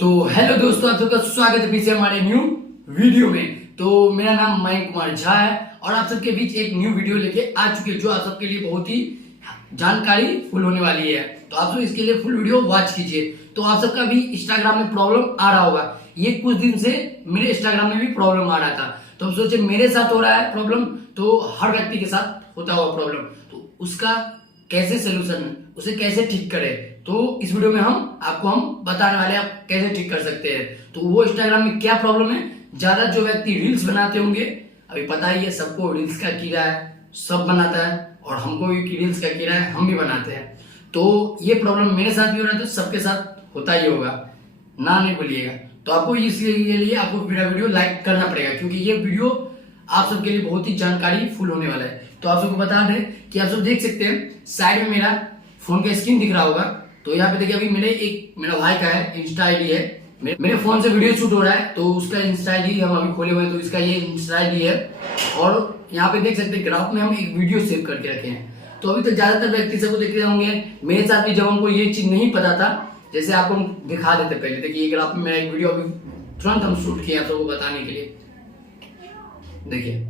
तो हेलो दोस्तों, आप सबका स्वागत है फिर से हमारे न्यू वीडियो में। तो मेरा नाम मयंक कुमार झा है और आप सबके बीच एक न्यू वीडियो लेके आ चुके हैं जो आप सबके लिए बहुत ही जानकारी फुल होने वाली है। तो आप सब इसके लिए फुल वीडियो वॉच कीजिए। तो आप सबका भी इंस्टाग्राम में प्रॉब्लम आ रहा होगा, ये कुछ दिन से मेरे इंस्टाग्राम में भी प्रॉब्लम आ रहा था। तो हम सोचे मेरे साथ हो रहा है प्रॉब्लम तो हर व्यक्ति के साथ होता हुआ प्रॉब्लम, तो उसका कैसे सोल्यूशन, उसे कैसे ठीक करें, तो इस वीडियो में हम बताने वाले हैं आप कैसे ठीक कर सकते हैं। तो वो इंस्टाग्राम में क्या प्रॉब्लम है, ज्यादा जो व्यक्ति रील्स बनाते होंगे, अभी पता ही है सबको रील्स का कीड़ा है, सब बनाता है और हमको भी रील्स का कीड़ा है, हम भी बनाते हैं। तो ये प्रॉब्लम मेरे साथ भी हो रहा है, तो सबके साथ होता ही होगा, ना नहीं बोलिएगा। तो आपको इसके लिए आपको मेरा वीडियो लाइक करना पड़ेगा, क्योंकि ये वीडियो आप सबके लिए बहुत ही जानकारी फुल होने वाला है। तो आप सबको बता दें कि आप सब देख सकते हैं साइड में मेरा फोन का स्क्रीन दिख रहा होगा। तो यहाँ पे देखिए, अभी मेरा भाई का है इंस्टा आईडी है, मेरे फोन से वीडियो शूट हो रहा है, तो उसका इंस्टा आईडी हम अभी खोले हुए हैं, तो इसका ये इंस्टा आईडी है। और यहाँ पे देख सकते हैं ग्राफ में हम एक वीडियो सेव करके रखे हैं। तो अभी तो ज्यादातर व्यक्ति सबको देख रहे होंगे, मेरे साथ भी जब हमको ये चीज नहीं पता था, जैसे आपको हम दिखा देते पहले, देखिए ये ग्राफ में मेरा एक वीडियो अभी तुरंत हम शूट किए आप सबको बताने के लिए। देखिए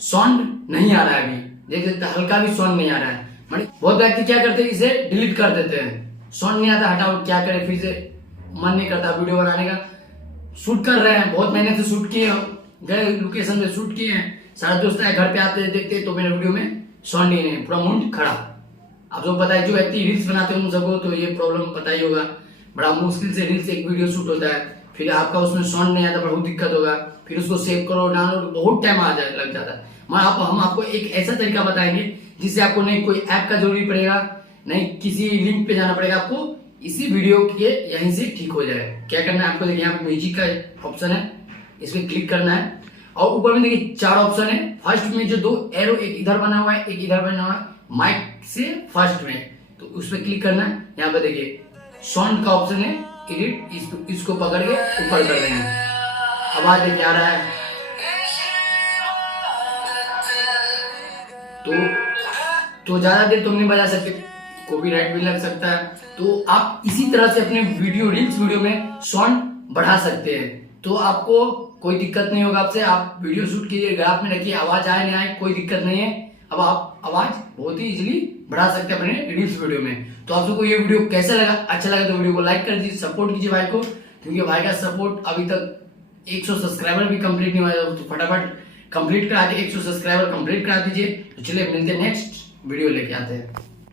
साउंड नहीं आ रहा है, अभी देख सकते हैं हल्का भी साउंड नहीं आ रहा है। बहुत व्यक्ति क्या करते हैं, इसे डिलीट कर देते हैं, साउंड नहीं आता, हटाओ, क्या करें, फिर से मन नहीं करता वीडियो बनाने का। शूट कर रहे हैं, बहुत मेहनत से शूट किए, गए लोकेशन पे शूट किए हैं, सारे दोस्त आए, घर पे आते देखते तो मेरे वीडियो में साउंड ही नहीं, पूरा मूड खड़ा। आप सबको पता है जो व्यक्ति रील्स बनाते हैं उन सबको तो ये प्रॉब्लम पता ही होगा, बड़ा मुश्किल से रील्स एक वीडियो शूट होता है, फिर आपका उसमें साउंड नहीं आता, बहुत दिक्कत होगा, फिर उसको सेव करो, डाउनलोड, बहुत टाइम लग जाता है। हम आपको एक ऐसा तरीका बताएंगे जिससे आपको नहीं कोई ऐप का जरूरी पड़ेगा, नहीं किसी लिंक पे जाना पड़ेगा, आपको इसी वीडियो के यहीं से ठीक हो जाएगा। क्या करना है आपको, देखिए यहाँ पे म्यूजिक का ऑप्शन है, इस पर क्लिक करना है और ऊपर में देखिए 4 ऑप्शन है। फर्स्ट में जो 2 एरो, एक इधर बना हुआ है, एक इधर बना हुआ है, माइक से फर्स्ट में, तो उस पर क्लिक करना है। यहाँ पे देखिए साउंड का ऑप्शन है, एडिट, इसको पकड़ के ऊपर कर देंगे, आवाज देखिए आ रहा है। तो ज्यादा देर तुम नहीं बजा सकते, कॉपीराइट भी लग सकता है। तो आप इसी तरह से अपने रील्स वीडियो में साउंड बढ़ा सकते हैं, तो आपको कोई दिक्कत नहीं होगा। आपसे आप वीडियो शूट कीजिए, ग्राफ में रखिए, आवाज आए नहीं आए कोई दिक्कत नहीं है। अब आप आवाज बहुत ही इजीली बढ़ा सकते हैं अपने रील्स वीडियो में। तो आप सबको ये वीडियो कैसा लगा, अच्छा लगा तो वीडियो को लाइक कर दीजिए, सपोर्ट कीजिए भाई को, क्योंकि भाई का सपोर्ट अभी तक 100 सब्सक्राइबर भी कंप्लीट नहीं हुआ है, तो फटाफट कंप्लीट करा के 100 सब्सक्राइबर कंप्लीट करा दीजिए। तो चलिए मिलते हैं, नेक्स्ट वीडियो लेके आते हैं।